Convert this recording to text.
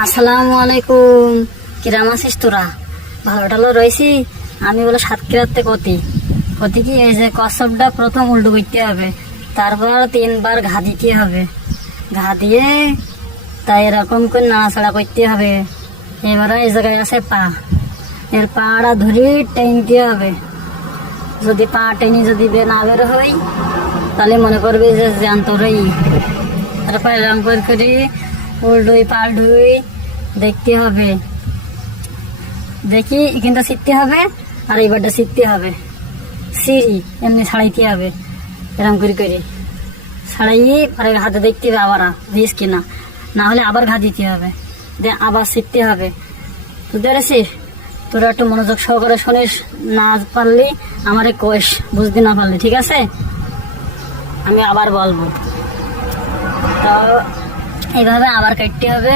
আসসালামু আলাইকুম। কিরাম আছিস তোরা? ভালো টালো রয়েছি। আমি বলে সাতক্ষীরাতে কতি কতি কি এই যে কচ্ছপটা প্রথম উল্টো করতে হবে, তারপর 3 বার ঘা দিতে হবে। ঘা দিয়ে তাই এরকম করে নাড়াচাড়া করতে হবে। এবারে এই জায়গায় আছে পা, এর পাটা ধরে টেনতে হবে। যদি পা টেনে যদি না বের হই তাহলে মনে করবে যে জ্যান্ত রই। তারপর এরকম করে উল্টুই পাল্টুই দেখতে হবে। দেখি এখানটা শিখতে হবে আর এইবারটা শিখতে হবে। সিঁড়ি এমনি ছাড়াইতে হবে, এরকম করে ছাড়াইয়ে পরে হাতে দেখতে হবে আবার দিস কিনা, না হলে আবার ঘা দিতে হবে, দিয়ে আবার শিখতে হবে। বুঝতে পেরেছিস? তোরা একটু মনোযোগ সহকারে শোনিস, না পারলি আমারে কোষ, বুঝতে না পারলি ঠিক আছে? আমি আবার বলবো। তো এইভাবে আবার কাটতে হবে।